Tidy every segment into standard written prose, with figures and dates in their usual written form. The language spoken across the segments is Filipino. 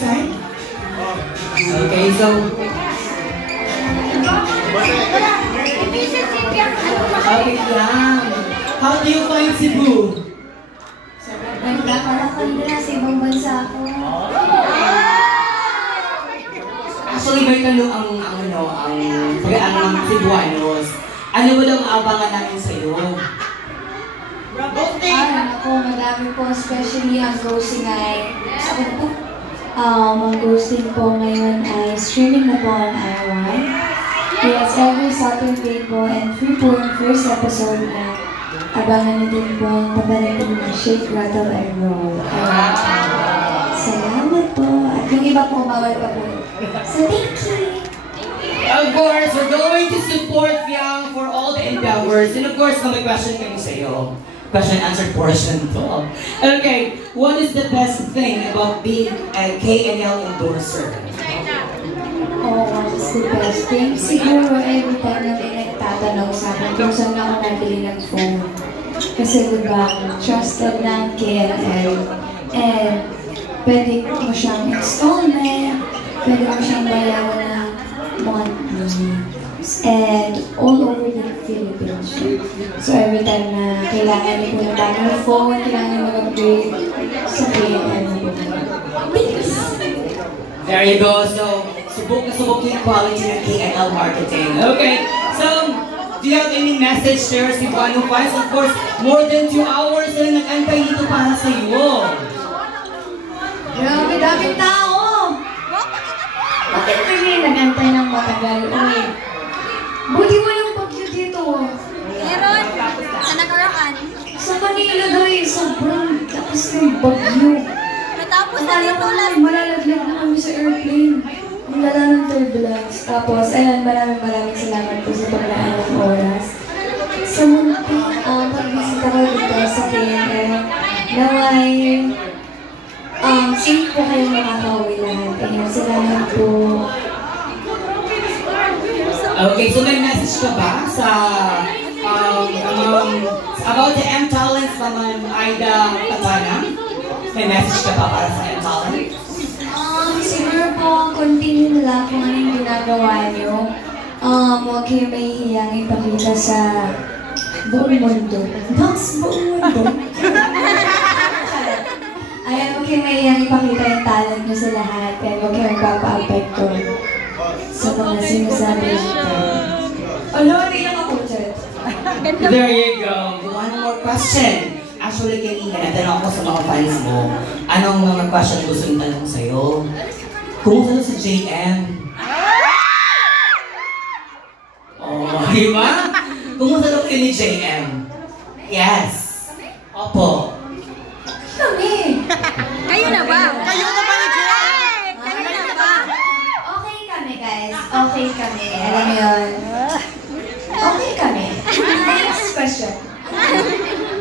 side? Okay, so... Okay lang. How do you find Cebu? Ganda, parang kanina sa ibang bansa ako. Actually, may tanong ang Cebuanos. Ano ba daw ang abangan namin sa'yo? Ako, madami po, especially ang ghosting ay, ang ghosting po ngayon ay streaming na po ang I1. Yes, every Saturday po, and free po yung first episode na abangan niyo din po ang paparating ng Shake, Rattle, and Roll. Salamat po. At yung iba po, bawal pa po. So, thank you. Of course, we're going to support Fiang for all the endeavors. And of course, may question kami sa'yo. Question and answer portion to. Okay, what is the best thing about being a KNL endorser? Oh, what is the best thing? Siguro every time na may nagtatanong sa akin kung saan ako nabili ng phone. Kasi diba, trusted ng KNL. And pwede mo siyang installment, pwede mo siyang bayaran ng monthly. And all over the Philippines. So every time na kailangan niyo po na bagong phone, kailangan niyo mag-upgrade sa KNL. Thanks! There you go. So, subok na subok yung quality ng KNL marketing. Okay, so, do you have any message share si Cebuano fans? Of course, more than 2 hours na nag-antay dito para sa iyo. Grabe, daming tao! Bakit kami nag-antay ng matagal? Uy, buti walang bagyo dito. Meron, sa nakaraan. Sa Manila daw sobrang tapos ng bagyo. Natapos na dito lang. Malalaglag na kami sa airplane. Ang lala ng turbulence. Tapos, ayun, maraming salamat po sa paglaan ng oras. Sa munting pag-visita ko dito sa KNL, naway, safe po kayong makakauwi lahat. Ayun, salamat po. Okay, so may message ka ba sa about the M-Talents naman Aida Tatana? May message ka ba para sa M-Talents? Siguro po, continue na lang kung anong ginagawa niyo. Huwag kayo mahihiyang ipakita sa buong mundo. Max, buong mundo? Ayan, huwag kayo mahihiyang ipakita yung talent niyo sa lahat. Kaya huwag kayo magpapa-apekto sa mga sinasabi niyo. Ano, hindi lang ako, Chet. There you go. One more question. Actually, kanina, natanong ako sa mga fans mo, anong mga question gusto yung tanong sa'yo? Kumusta na si JM? Oh, di ba? Kumusta na kayo ni JM? Yes. Opo. Kami! Kayo na ba? Kayo na ba ni JM? Kayo na ba? Okay kami, guys. Okay kami. Alam mo yun? Okay kami. Next question.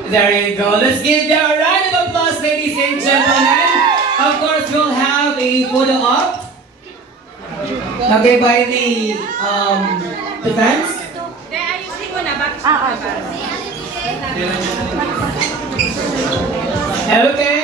There you go. Let's give them a round of applause, ladies and gentlemen. Of course, we'll have a photo op. Okay, by the fans. Okay.